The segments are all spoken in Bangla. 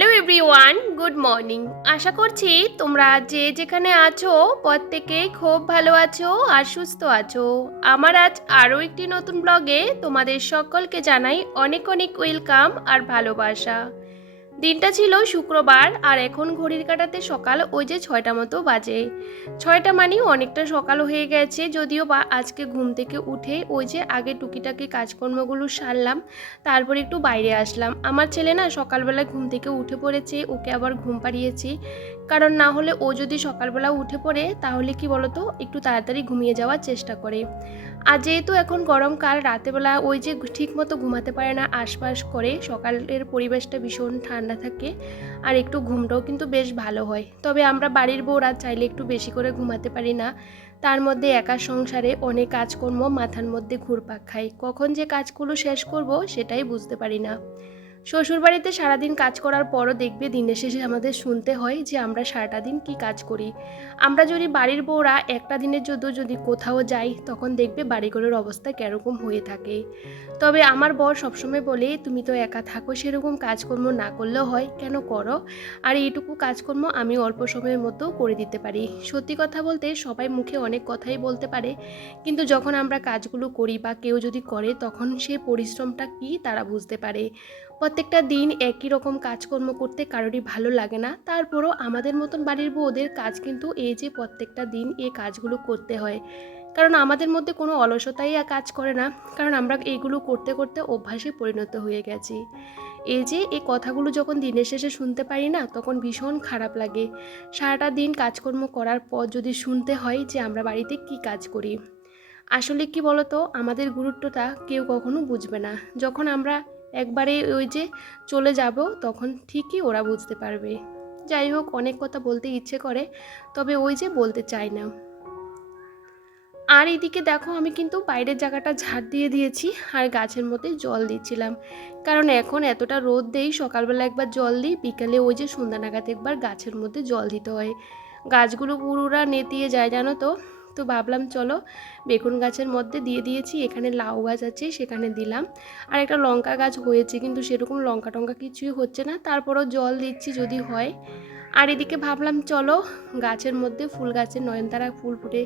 Hello everyone, good morning. আশা করছি তোমরা যে যেখানে আছো প্রত্যেকেই খুব ভালো আছো আর সুস্থ আছো। আমার আজ আরও একটি নতুন ব্লগে তোমাদের সকলকে জানাই অনেক অনেক ওয়েলকাম আর ভালোবাসা। দিনটা ছিল শুক্রবার আর এখন ঘড়ির কাঁটাতে সকাল ওই যে 6টা মতো বাজে। 6টা মানেই অনেকটা সকাল হয়ে গেছে, যদিও বা আজকে ঘুম থেকে উঠে ওই যে আগে টুকিটাকি কাজকর্মগুলো সারলাম, তারপর একটু বাইরে আসলাম। আমার ছেলে না সকালবেলা ঘুম থেকে উঠে পড়েছে, ওকে আবার ঘুম পাড়িয়েছি, কারণ না হলে ও যদি সকালবেলা উঠে পড়ে তাহলে কি বলতো একটু তাড়াতাড়ি ঘুমিয়ে যাওয়ার চেষ্টা করে। আর যেহেতু এখন গরমকাল, রাতেবেলা ওই যে ঠিক মতো ঘুমাতে পারে না, আশপাশ করে, সকালের পরিবেশটা ভীষণ ঠান্ডা থাকে আর একটু ঘুমটাও কিন্তু বেশ ভালো হয়। তবে আমরা বাড়ির বউরা চাইলে একটু বেশি করে ঘুমাতে পারি না, তার মধ্যে একা সংসারে অনেক কাজকর্ম মাথার মধ্যে ঘুরপাক খায়, কখন যে কাজগুলো শেষ করব সেটাই বুঝতে পারি না। শ্বশুরবাড়িতে সারাদিন কাজ করার পরও দেখবে দিনের শেষে আমাদের শুনতে হয় যে আমরা সারাটা দিন কী কাজ করি। আমরা যদি বাড়ির বউরা একটা দিনের জন্য যদি কোথাও যাই তখন দেখবে বাড়িঘরের অবস্থা কীরকম হয়ে থাকে। তবে আমার বর সবসময় বলে, তুমি তো একা থাকো, সেরকম কাজকর্ম না করলেও হয়, কেন করো। আর এইটুকু কাজকর্ম আমি অল্প সময়ের মধ্যেও করে দিতে পারি। সত্যি কথা বলতে সবাই মুখে অনেক কথাই বলতে পারে, কিন্তু যখন আমরা কাজগুলো করি বা কেউ যদি করে তখন সে পরিশ্রমটা কী তারা বুঝতে পারে। প্রত্যেকটা দিন একই রকম কাজকর্ম করতে কারোরই ভালো লাগে না, তারপরও আমাদের মতন বাড়ির বউদের কাজ কিন্তু এই যে প্রত্যেকটা দিন এই কাজগুলো করতে হয়, কারণ আমাদের মধ্যে কোনো অলসতাই কাজ করে না, কারণ আমরা এইগুলো করতে করতে অভ্যাসে পরিণত হয়ে গেছি। এই যে এই কথাগুলো যখন দিনের শেষে শুনতে পারি না তখন ভীষণ খারাপ লাগে। সারাটা দিন কাজকর্ম করার পর যদি শুনতে হয় যে আমরা বাড়িতে কি কাজ করি, আসলে কি বলতো, আমাদের গুরুত্বটা কেউ কখনো বুঝবে না। যখন আমরা একবারে ওই যে চলে যাব তখন ঠিকই ওরা বুঝতে পারবে। যাই হোক, অনেক কথা বলতে ইচ্ছে করে, তবে ওই যে বলতে চাই না। আর এদিকে দেখো, আমি কিন্তু বাইরের জায়গাটা ঝাড় দিয়ে দিয়েছি আর গাছের মধ্যে জল দিচ্ছিলাম, কারণ এখন এতটা রোদ দেই, সকালবেলা একবার জল দিই, বিকালে ওই যে সন্ধ্যা নাগাদ একবার গাছের মধ্যে জল দিতে হয়। গাছগুলো পুরোটা নেতিয়ে যায় জানো তো। তো ভাবলাম চলো বেগুন গাছের মধ্যে দিয়ে দিয়েছি, এখানে লাউ গাছ আছে সেখানে দিলাম, আর একটা লঙ্কা গাছ হয়েছে কিন্তু সেরকম লঙ্কা টঙ্কা কিছুই হচ্ছে না, তারপরেও জল দিচ্ছি যদি হয়। আর এদিকে ভাবলাম চলো গাছের মধ্যে ফুল গাছের নয়নতারা ফুল ফুটে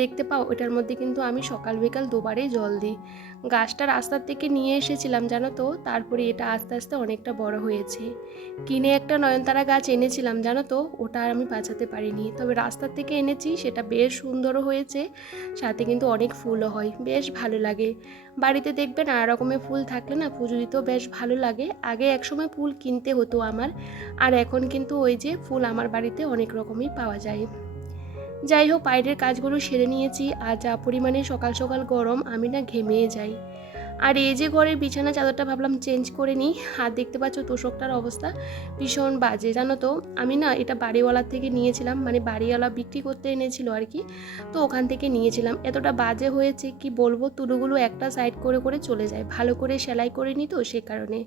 দেখতে পাও, ওটার মধ্যে কিন্তু আমি সকাল বিকাল দুবারেই জল দিই। গাছটা রাস্তার থেকে নিয়ে এসেছিলাম জানো তো, তারপরে এটা আস্তে আস্তে অনেকটা বড় হয়েছে। কিনে একটা নয়নতারা গাছ এনেছিলাম জানো তো, ওটা আর আমি বাঁচাতে পারিনি, তবে রাস্তার থেকে এনেছি, সেটা বেশ সুন্দরও হয়েছে, সাথে কিন্তু অনেক ফুলও হয়, বেশ ভালো লাগে। বাড়িতে দেখবে নানা রকমের ফুল থাকলে না পুজো দিতেও বেশ ভালো লাগে। আগে একসময় ফুল কিনতে হতো আমার, আর এখন কিন্তু ওই যে ফুল আমার বাড়িতে অনেক রকমই পাওয়া যায়। যাই হোক, বাইরের কাজগুলো সেরে নিয়েছি, আর যা পরিমাণে সকাল সকাল গরম, আমি না ঘেমেই যাই। আর এই যে ঘরের বিছানা চাদরটা ভাবলাম চেঞ্জ করে নিই, আর দেখতে পাচ্ছ তোষকটার অবস্থা ভীষণ বাজে জানো তো। আমি না এটা বাড়িওয়ালার থেকে নিয়েছিলাম, মানে বাড়িওয়ালা বিক্রি করতে এনেছিল আর কি, তো ওখান থেকে নিয়েছিলাম। এতটা বাজে হয়েছে কি বলবো, তুলোগুলো একটা সাইড করে করে চলে যায়, ভালো করে সেলাই করে নি তো সে কারণে।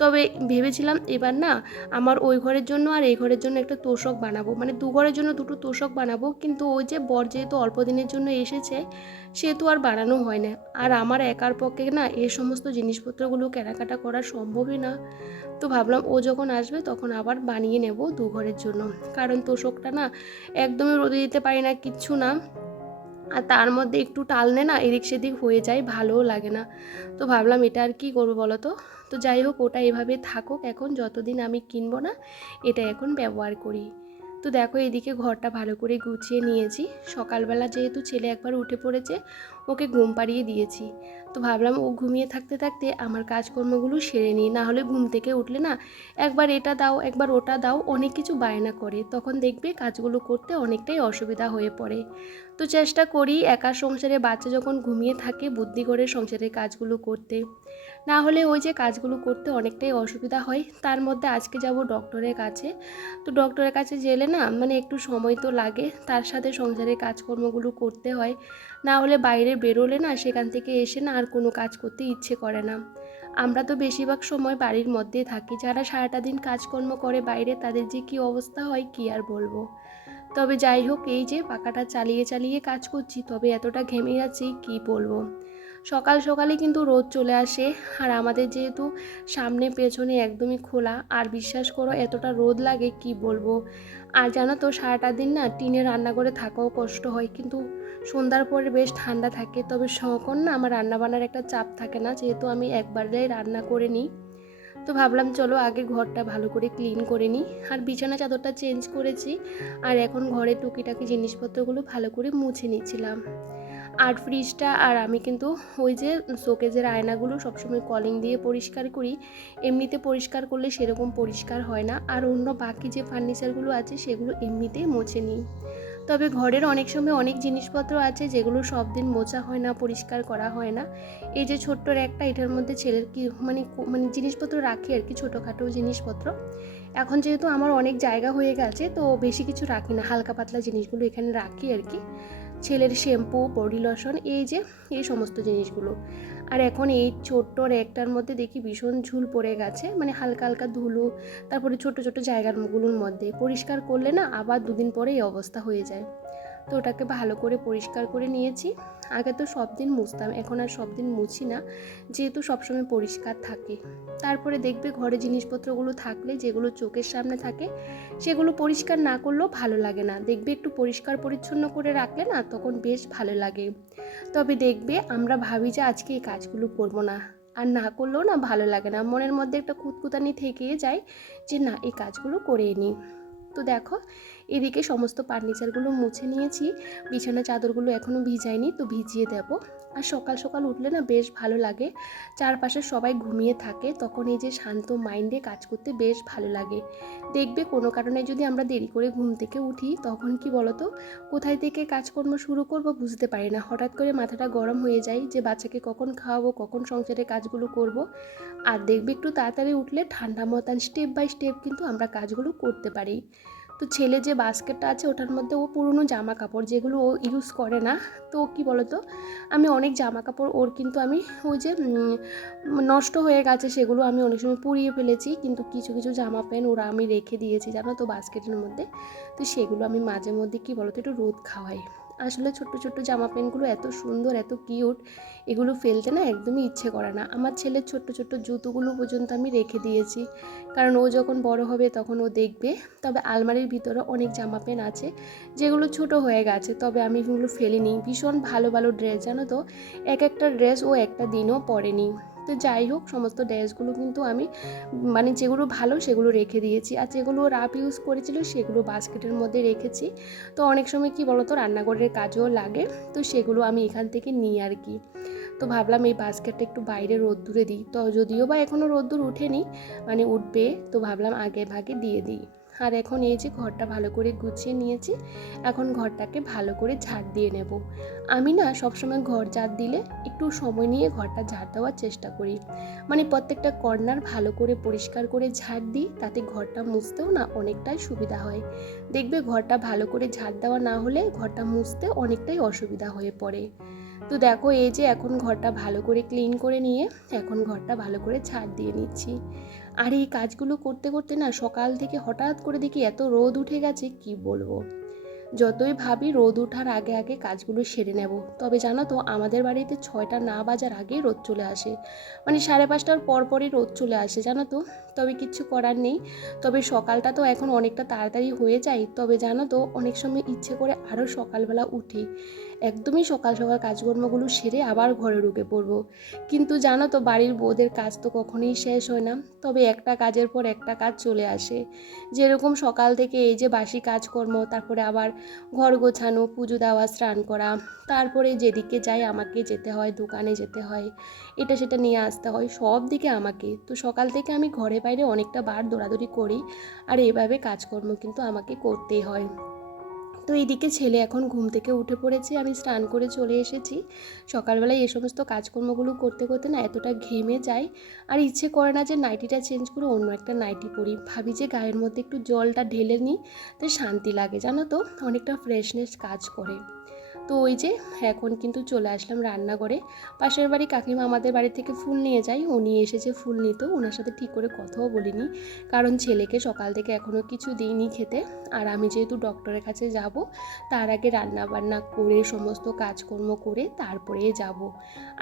তবে ভেবেছিলাম এবার না আমার ওই ঘরের জন্য আর এই ঘরের জন্য একটা তোষক বানাবো, মানে দু ঘরের জন্য দুটো তোষক বানাবো, কিন্তু ওই যে বর যেহেতু অল্প দিনের জন্য এসেছে সেহেতু আর বানানো হয় না, আর আমার একার পক্ষে না এই সমস্ত জিনিসপত্রগুলো কেনাকাটা করা সম্ভবই না। তো ভাবলাম ও যখন আসবে তখন আবার বানিয়ে নেব দু ঘরের জন্য, কারণ তোষকটা না একদমই রোদে দিতে পারি না, কিচ্ছু না, আর তার মধ্যে একটু টালনে না এদিক সেদিক হয়ে যায়, ভালোও লাগে না। তো ভাবলাম এটা আর কি করবো বলো তো। তো যাই হোক, ওটা এভাবে থাকুক, এখন যতদিন আমি কিনবো না এটা এখন ব্যবহার করি। তো দেখো এদিকে ঘরটা ভালো করে গুছিয়ে নিয়েছি, সকালবেলা যেহেতু ছেলে একবার উঠে পড়েছে ওকে ঘুম পাড়িয়ে দিয়েছি, তো ভাবলাম ও ঘুমিয়ে থাকতে থাকতে আমার কাজকর্মগুলো সেরে নিই, না হলে ঘুম থেকে উঠলে না একবার এটা দাও একবার ওটা দাও অনেক কিছু বায়না করে, তখন দেখবে কাজগুলো করতে অনেকটাই অসুবিধা হয়ে পড়ে। তো চেষ্টা করি একা সংসারে বাচ্চা যখন ঘুমিয়ে থাকে বুদ্ধি করে সংসারের কাজগুলো করতে, না হলে ওই যে কাজগুলো করতে অনেকটাই অসুবিধা হয়। তার মধ্যে আজকে যাব ডক্টরের কাছে, তো ডক্টরের কাছে গেলে না মানে একটু সময় তো লাগে, তার সাথে সংসারের কাজকর্মগুলো করতে হয়, না হলে বাইরে বেরোলে না সেখান থেকে এসে না আর কোনো কাজ করতে ইচ্ছে করে না। আমরা তো বেশিরভাগ সময় বাড়ির মধ্যেই থাকি, যারা সারাটা দিন কাজকর্ম করে বাইরে তাদের যে কী অবস্থা হয় কী আর বলবো। তবে যাই হোক, এই যে পাখাটা চালিয়ে চালিয়ে কাজ করছি, তবে এতটা ঘেমে যাচ্ছি কি বলবো। সকাল সকালই কিন্তু রোদ চলে আসে। আর আমাদের যেহেতু সামনে পেছনে একদমই খোলা, আর বিশ্বাস করো এতটা রোদ লাগে কি বলবো। আর জানো তো সারাটা দিন না টিনে রান্না করে থাকাও কষ্ট হয়, কিন্তু সন্ধ্যার পরে বেশ ঠান্ডা থাকে। তবে সখন না আমার রান্নাবান্নার একটা চাপ থাকে না, যেহেতু আমি একবারেই রান্না করে নিই। তো ভাবলাম চলো আগে ঘরটা ভালো করে ক্লিন করে নিই। আর বিছানা চাদরটা চেঞ্জ করেছি, আর এখন ঘরে টুকিটাকি জিনিসপত্রগুলো ভালো করে মুছে নিচ্ছিলাম। আর ফ্রিজটা আর আমি কিন্তু ওই যে শোকেজের আয়নাগুলো সবসময় কলিং দিয়ে পরিষ্কার করি। এমনিতে পরিষ্কার করলে সেরকম পরিষ্কার হয় না। আর অন্য বাকি যে ফার্নিচারগুলো আছে সেগুলো এমনিতেই মুছে নিই। তবে ঘরের অনেক সময় অনেক জিনিসপত্র আছে যেগুলো সব দিন মোছা হয় না, পরিষ্কার করা হয় না। এই যে ছোট্ট একটা এটার মধ্যে ছেলের কি মানে জিনিসপত্র রাখি আর কি, ছোটোখাটো জিনিসপত্র। এখন যেহেতু আমার অনেক জায়গা হয়ে গেছে তো বেশি কিছু রাখি না, হালকা পাতলা জিনিসগুলো এখানে রাখি আর কি। ছেলের শ্যাম্পু, বডি লোশন, এই সমস্ত জিনিসগুলো। আর এখন এই ছোট্ট র্যাকটার মধ্যে দেখি ভীষণ ঝুল পড়ে গেছে, মানে হালকা হালকা ধুলো। তারপরে ছোট ছোট জায়গাগুলোর মধ্যে পরিষ্কার করলে না আবার দুদিন পরে এই অবস্থা হয়ে যায়। তো ওটাকে ভালো করে পরিষ্কার করে নিয়েছি। আগে তো সব দিন মুছতাম, এখন আর সব দিন মুছি না, যেহেতু সবসময় পরিষ্কার থাকে। তারপরে দেখবে ঘরে জিনিসপত্রগুলো থাকলে যেগুলো চোখের সামনে থাকে সেগুলো পরিষ্কার না করলেও ভালো লাগে না। দেখবে একটু পরিষ্কার পরিচ্ছন্ন করে রাখলে না তখন বেশ ভালো লাগে। তবে দেখবে আমরা ভাবি যে আজকে এই কাজগুলো করবো না, আর না করলেও না ভালো লাগে না, মনের মধ্যে একটা কুতকুতানি থেকেই যায় যে না এই কাজগুলো করেই নিই। তো দেখো এদিকে সমস্ত ফার্নিচারগুলো মুছে নিয়েছি, বিছানা চাদরগুলো এখনও ভিজাইনি, তো ভিজিয়ে দেব। আর সকাল সকাল উঠলে না বেশ ভালো লাগে, চারপাশে সবাই ঘুমিয়ে থাকে, তখন এই যে শান্ত মাইন্ডে কাজ করতে বেশ ভালো লাগে। দেখবে কোনো কারণে যদি আমরা দেরি করে ঘুম থেকে উঠি তখন কি বলতো, কোথায় থেকে কাজকর্ম শুরু করব বুঝতে পারি না, হঠাৎ করে মাথাটা গরম হয়ে যায় যে বাচ্চাকে কখন খাওয়াবো, কখন সংসারের কাজগুলো করব। আর দেখবে একটু তাড়াতাড়ি উঠলে ঠান্ডা মাথায় স্টেপ বাই স্টেপ কিন্তু আমরা কাজগুলো করতে পারি। তো ছেলে যে বাস্কেটটা আছে ওটার মধ্যে ও পুরনো জামা কাপড় যেগুলো ও ইউজ করে না, তো কি বলতো আমি অনেক জামা কাপড় ওর কিন্তু আমি ওই যে নষ্ট হয়ে গেছে সেগুলো আমি অনেক সময় পুড়িয়ে ফেলেছি, কিন্তু কিছু কিছু জামা প্যান্ট ওরা আমি রেখে দিয়েছি জানো তো বাস্কেটের মধ্যে। তো সেগুলো আমি মাঝে মধ্যে কি বলতো একটু রোদ খাওয়াই। আসলে ছোট্ট ছোট্ট জামা প্যান্টগুলো এত সুন্দর, এত কিউট, এগুলো ফেলতে না একদমই ইচ্ছে করে না। আমার ছেলের ছোট্ট ছোট্ট জুতোগুলো পর্যন্ত আমি রেখে দিয়েছি, কারণ ও যখন বড় হবে তখন ও দেখবে। তবে আলমারির ভিতরে অনেক জামা প্যান্ট আছে যেগুলো ছোট হয়ে গেছে, তবে আমি এগুলো ফেলিনি। ভীষণ ভালো ভালো ড্রেস জানো তো, এক একটা ড্রেস ও একটা দিনও পরেনি। তো যাই হোক সমস্ত ড্রেসগুলো কিন্তু আমি মানে যেগুলো ভালো সেগুলো রেখে দিয়েছি, আর যেগুলো রাফ ইউজ করেছিল সেগুলো বাস্কেটের মধ্যে রেখেছি। তো অনেক সময় কি বলতো রান্নাঘরের কাজেও লাগে, তো সেগুলো আমি এখান থেকে নিই আর কি। তো ভাবলাম এই বাস্কেটটা একটু বাইরে রোদ্দুরে দিই, তো যদিও বা এখনও রোদ্দুর উঠেনি, মানে উঠবে, তো ভাবলাম আগে ভাগে দিয়ে দিই। আর এখন এই যে ঘরটা ভালো করে গুছিয়ে নিয়েছি, এখন ঘরটাকে ভালো করে ঝাড় দিয়ে নেব। আমি না সবসময় ঘর ঝাড় দিলে একটু সময় নিয়ে ঘরটা ঝাড় দেওয়ার চেষ্টা করি, মানে প্রত্যেকটা কর্নার ভালো করে পরিষ্কার করে ঝাড় দিই, তাতে ঘরটা মুছতেও না অনেকটাই সুবিধা হয়। দেখবে ঘরটা ভালো করে ঝাড় দেওয়া না হলে ঘরটা মুছতে অনেকটাই অসুবিধা হয়ে পড়ে। তো দেখো এই যে এখন ঘরটা ভালো করে ক্লিন করে নিয়ে এখন ঘরটা ভালো করে ঝাড় দিয়ে নিচ্ছি। আর এই কাজগুলো করতে করতে না সকাল থেকে হঠাৎ করে দেখি এত রোদ উঠে গেছে কি বলবো। যতই ভাবি রোদ ওঠার আগে আগে কাজগুলো সেরে নেব, তবে জানো তো আমাদের বাড়িতে 6টা না বাজার আগেই রোদ চলে আসে, মানে 5:30টার পরপরই রোদ চলে আসে জানো তো। তবে কিচ্ছু করার নেই। তবে সকালটা তো এখন অনেকটা তাড়াতাড়ি হয়ে যায়, তবে জানো তো অনেক সময় ইচ্ছে করে আরও সকালবেলা উঠি, একদমই সকাল সকাল কাজকর্মগুলো সেরে আবার ঘরে ঢুকে পড়বো। কিন্তু জানো তো বাড়ির বউদের কাজ তো কখনোই শেষ হয় না, তবে একটা কাজের পর একটা কাজ চলে আসে। যেরকম সকাল থেকে এই যে বাসি কাজকর্ম, তারপরে আবার ঘর গোছানো, পুজো দেওয়া, স্নান করা, তারপরে যেদিকে যাই আমাকে যেতে হয়, দোকানে যেতে হয়, এটা সেটা নিয়ে আসতে হয়, সব দিকে আমাকে। তো সকাল থেকে আমি ঘরে বাইরে অনেকটা বার দৌড়াদৌড়ি করি, আর এইভাবে কাজকর্ম কিন্তু আমাকে করতেই হয়। তো এইদিকে ছেলে এখন ঘুম থেকে উঠে পড়েছে, আমি স্নান করে চলে এসেছি। সকালবেলায় এই সমস্ত কাজকর্মগুলো করতে করতে না এতটা ঘেমে যাই, আর ইচ্ছে করে না যে নাইটিটা চেঞ্জ করে অন্য একটা নাইটি পরি, ভাবি যে গায়ের মধ্যে একটু জলটা ঢেলে নিই, তো শান্তি লাগে জানো তো, অনেকটা ফ্রেশনেস কাজ করে। তো ওই যে এখন কিন্তু চলে আসলাম রান্নাঘরে। পাশের বাড়ি কাকিমা আমাদের বাড়ি থেকে ফুল নিয়ে যায়, উনি এসেছে ফুল নিতে। ওনার সাথে ঠিক করে কথাও বলিনি, কারণ ছেলেকে সকাল থেকে এখনও কিছু দিইনি খেতে। আর আমি যেহেতু ডক্টরের কাছে যাব, তার আগে রান্না বান্না করে সমস্ত কাজকর্ম করে তারপরে যাব।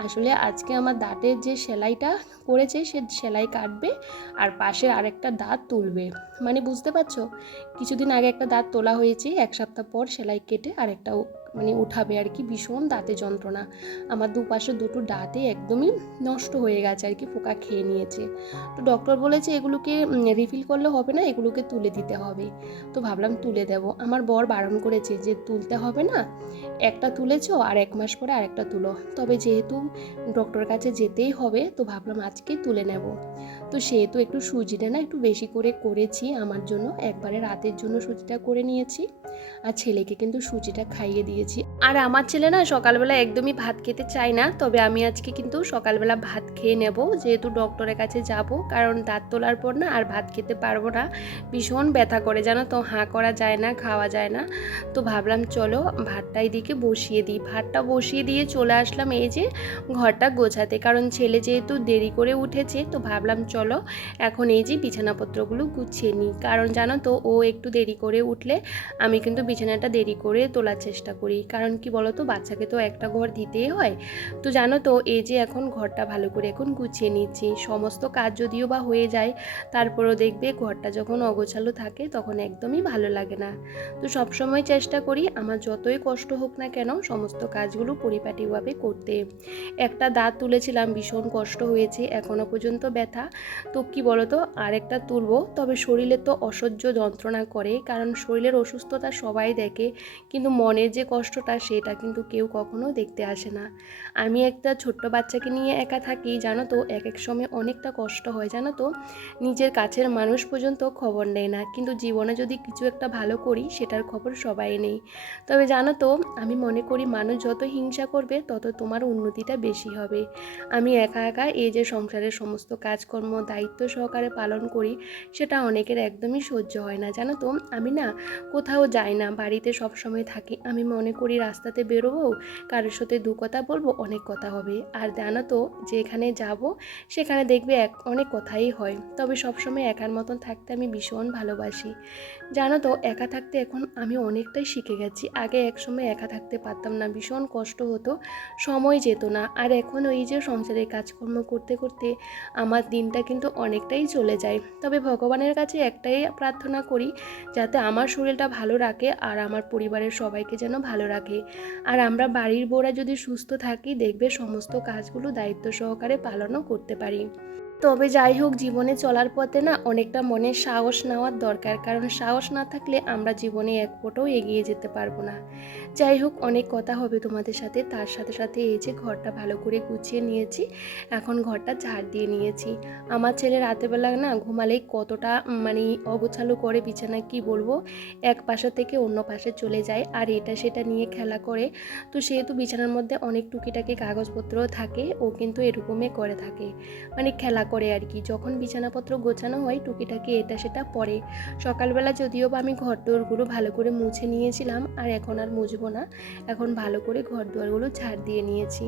আসলে আজকে আমার দাঁতের যে সেলাইটা করেছে সে সেলাই কাটবে আর পাশের আরেকটা দাঁত তুলবে। মানে বুঝতে পারছো, কিছুদিন আগে একটা দাঁত তোলা হয়েছে, 1 সপ্তাহ পর সেলাই কেটে আরেকটা মানে উঠাবে আর কি। ভীষণ দাঁতে যন্ত্রণা, আমার দুপাশে দুটো দাঁতে একদমই নষ্ট হয়ে গেছে আর কি, পোকা খেয়ে নিয়েছে। তো ডক্টর বলেছে এগুলোকে রিফিল করলে হবে না, এগুলোকে তুলে দিতে হবে। তো ভাবলাম তুলে দেব। আমার বর বারণ করেছে যে তুলতে হবে না, একটা তুলেছো আর 1 মাস পরে আরেকটা তুলো। তবে যেহেতু ডক্টরের কাছে যেতেই হবে, তো ভাবলাম আজকেই তুলে নেব। তো সেহেতু একটু সুজিটা না একটু বেশি করে করেছি আমার জন্য, একবারে রাতের জন্য সুজিটা করে নিয়েছি। আর ছেলেকে কিন্তু সুজিটা খাইয়ে দিয়েছি। আর আমার ছেলে না সকালবেলা একদমই ভাত খেতে চায় না, তবে আমি আজকে কিন্তু সকালবেলা ভাত খেয়ে নেব, যেহেতু ডক্টরের কাছে যাব। কারণ দাঁত তোলার পর না আর ভাত খেতে পারবো না, ভীষণ ব্যথা করে জানো তো, হাঁ করা যায় না, খাওয়া যায় না। তো ভাবলাম চলো ভাতটা এদিকে বসিয়ে দিই। ভাতটা বসিয়ে দিয়ে চলে আসলাম এই যে ঘরটা গোছাতে, কারণ ছেলে যেহেতু দেরি করে উঠেছে। তো ভাবলাম চলো এখন এই যে বিছানাপত্রগুলো গুছিয়ে নিই, কারণ জানো তো ও একটু দেরি করে উঠলে আমি কিন্তু বিছানাটা দেরি করে তোলার চেষ্টা করি। কারণ কি বলো তো, বাচ্চাকে তো একটা ঘর দিতেই হয়। তো জানো তো এই যে এখন ঘরটা ভালো করে এখন গুছিয়ে নিচ্ছি। সমস্ত কাজ যদিও বা হয়ে যায়, তারপরেও দেখবে ঘরটা যখন অগোছালো থাকে তখন একদমই ভালো লাগে না। তো সবসময় চেষ্টা করি আমার যতই কষ্ট হোক না কেন সমস্ত কাজগুলো পরিপাটিভাবে করতে। একটা দাঁত তুলেছিলাম, ভীষণ কষ্ট হয়েছে, এখনও পর্যন্ত ব্যথা। তো কি বলতো, আরেকটা তুলবো, তবে শরীরে তো অসহ্য যন্ত্রণা করে, কারণ শরীরের অসুস্থতা সবাই দেখে, কিন্তু মনের যে কষ্টটা সেটা কিন্তু কেউ কখনো দেখতে আসে না। আমি একটা ছোট্ট বাচ্চাকে নিয়ে একা থাকি, জানো তো এক এক সময় অনেকটা কষ্ট হয় জানো তো, নিজের কাছের মানুষ পর্যন্ত খবর নেয় না, কিন্তু জীবনে যদি কিছু একটা ভালো করি সেটার খবর সবাই নেই। তবে জানো তো, আমি মনে করি মানুষ যত হিংসা করবে তত তোমার উন্নতিটা বেশি হবে। আমি একা একা এই যে সংসারের সমস্ত কাজকর্ম দায়িত্ব সহকারে পালন করি, সেটা অনেকের একদমই সহ্য হয় না জানো তো। আমি না কোথাও যাই না, বাড়িতে সব সময় থাকি। আমি মনে করি রাস্তাতে বেরোবো, কারোর সাথে দু কথা বলবো, অনেক কথা হবে। আর জানো তো, যেখানে যাব সেখানে দেখবে অনেক কথাই হয়। তবে সবসময় একার মতন থাকতে আমি ভীষণ ভালোবাসি। জানো তো, একা থাকতে এখন আমি অনেকটাই শিখে গেছি। আগে এক সময় একা থাকতে পারতাম না, ভীষণ কষ্ট হতো, সময় যেত না। আর এখন ওই যে সংসারের কাজকর্ম করতে করতে আমার দিনটা কিন্তু অনেকটাই চলে যায়। তবে ভগবানের কাছে একটাই প্রার্থনা করি, যাতে আমার শরীরটা ভালো রাখে আর আমার পরিবারের সবাইকে যেন ভালো রাখে। আর আমরা বাড়ির বউরা যদি সুস্থ থাকি, দেখবে সমস্ত কাজগুলো দায়িত্ব সহকারে পালনও করতে পারি। তবে যাই হোক, জীবনে চলার পথে না অনেকটা মনে সাহস নেওয়ার দরকার, কারণ সাহস না থাকলে আমরা জীবনে এক ফোঁটাও এগিয়ে যেতে পারবো না। যাই হোক, অনেক কথা হবে তোমাদের সাথে। তার সাথে সাথে এই যে ঘরটা ভালো করে গুছিয়ে নিয়েছি, এখন ঘরটা ঝাড় দিয়ে নিয়েছি। আমার ছেলে রাতেরবেলা না ঘুমালেই কতটা মানে অগোছালো করে বিছানায়, কি বলবো, এক পাশে থেকে অন্য পাশে চলে যায় আর এটা সেটা নিয়ে খেলা করে। তো সেহেতু বিছানার মধ্যে অনেক টুকিটাকি কাগজপত্রও থাকে, ও কিন্তু এরকমই করে থাকে, মানে খেলা করে আর কি। যখন বিছানাপত্র গোছানো হয় টুকিটাকি এটা সেটা পরে। সকালবেলা যদিও বা আমি ঘর দুয়ারগুলো ভালো করে মুছে নিয়েছিলাম, আর এখন আর মুছবো না, এখন ভালো করে ঘর দুয়ারগুলো ঝাড় দিয়ে নিয়েছি।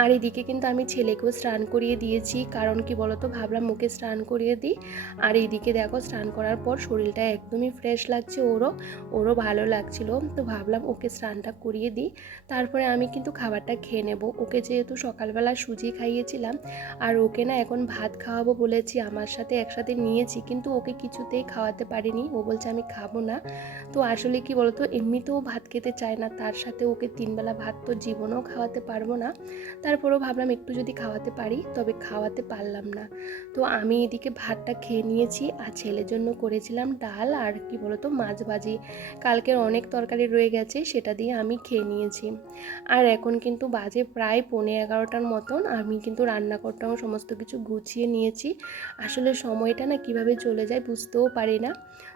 আর এদিকে কিন্তু আমি ছেলেকেও স্নান করিয়ে দিয়েছি, কারণ কি বলতো, ভাবলাম মুখে স্নান করিয়ে দিই। আর এইদিকে দেখো, স্নান করার পর শরীরটা একদমই ফ্রেশ লাগছে, ওরও ভালো লাগছিল। তো ভাবলাম ওকে স্নানটা করিয়ে দিই, তারপরে আমি কিন্তু খাবারটা খেয়ে নেব। ওকে যেহেতু সকালবেলা সুজি খাইয়েছিলাম, আর ওকে না এখন ভাত খাওয়াবো বলেছি, আমার সাথে একসাথে নিয়েছি, কিন্তু ওকে কিছুতেই খাওয়াতে পারিনি। ও বলছে আমি খাবো না। তো আসলে কি বলতো, এমনিতেও ভাত খেতে চায় না, তার সাথে ওকে 3 বেলা ভাত তো জীবনেও খাওয়াতে পারবো না। তারপরেও ভাবলাম একটু যদি খাওয়াতে পারি, তবে খাওয়াতে পারলাম না। তো আমি এদিকে ভাতটা খেয়ে নিয়েছি, আর ছেলের জন্য করেছিলাম ডাল আর কি বলতো মাছ ভাজি। কালকের অনেক তরকারি রয়ে গেছে, সেটা দিয়ে আমি খেয়ে নিয়েছি। আর এখন কিন্তু বাজে প্রায় 11:30টার মতন। আমি কিন্তু রান্নাঘরটাও সমস্ত কিছু গুছিয়ে নিয়েছি। আসলে সময়টা না কিভাবে চলে যায় বুঝতেও পারি না।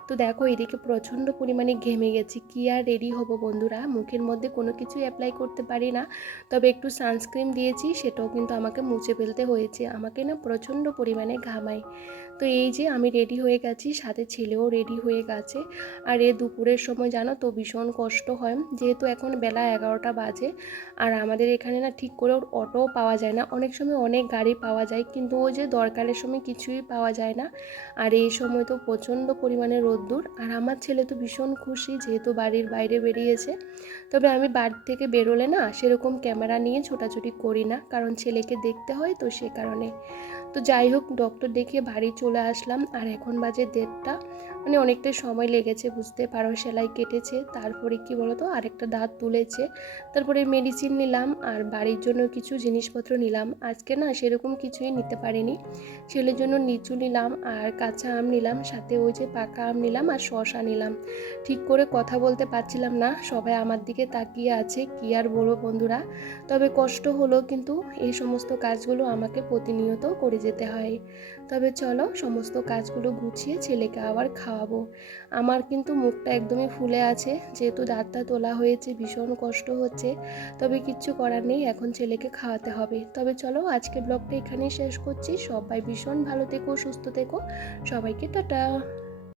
তো দেখো এদিকে প্রচণ্ড পরিমাণে ঘেমে গেছি, কি আর রেডি হব বন্ধুরা, মুখের মধ্যে কোনো কিছু অ্যাপ্লাই করতে পারি না। তবে একটু সানস্ক্রিন দিয়েছি, সেটাও কিন্তু আমাকে মুছে ফেলতে হয়েছে, আমাকে না প্রচণ্ড পরিমাণে ঘামায়। তো এই যে আমি রেডি হয়ে গেছি, সাথে ছেলেও রেডি হয়ে গেছে। আর এ দুপুরের সময় জানো তো ভীষণ কষ্ট হয়, যেহেতু এখন বেলা 11টা বাজে। আর আমাদের এখানে না ঠিক করে অটোও পাওয়া যায় না, অনেক সময় অনেক গাড়ি পাওয়া যায়, কিন্তু ওই যে দরকারের সময় কিছুই পাওয়া যায় না। আর এই সময় তো প্রচণ্ড পরিমাণে রোদ্দুর, আর আমার ছেলে তো ভীষণ খুশি যেহেতু বাড়ির বাইরে বেরিয়েছে। তবে আমি বাড়ি থেকে বেরোলে না সেরকম ক্যামেরা নিয়ে ছোটাছুটি করি না, কারণ ছেলেকে দেখতে হয়, তো সে কারণে। তো যাই হোক, ডক্টর দেখিয়ে বাড়ি চলে আসলাম, আর এখন বাজে 1:30। মানে অনেকটাই সময় লেগেছে, বুঝতে পারো, সেলাই কেটেছে, তারপরে কি বলতো আরেকটা দাঁত তুলেছে, তারপরে মেডিসিন নিলাম, আর বাড়ির জন্য কিছু জিনিসপত্র নিলাম। আজকে না সেরকম কিছুই নিতে পারিনি, ছেলের জন্য লিচু নিলাম আর কাঁচা আম নিলাম, সাথে ওই যে পাকা আম নিলাম আর শসা নিলাম। ঠিক করে কথা বলতে পারছিলাম না, সবাই আমার দিকে তাকিয়ে আছে, কি আর বলবো বন্ধুরা। তবে কষ্ট হলো, কিন্তু এই সমস্ত কাজগুলো আমাকে প্রতিনিয়ত করে যেতে হয়। তবে চলো সমস্ত কাজগুলো গুছিয়ে ছেলেকে আবার খাওয়াবো। আমার কিন্তু মুখটা একদমই ফুলে আছে, যেহেতু দাঁতটা তোলা হয়েছে, ভীষণ কষ্ট হচ্ছে। তবে কিচ্ছু করার নেই, এখন ছেলেকে খাওয়াতে হবে। তবে চলো আজকে ব্লগটা এখানেই শেষ করছি, সবাই ভীষণ ভালো থেকো, সুস্থ থেকো, সবাইকে টাটা।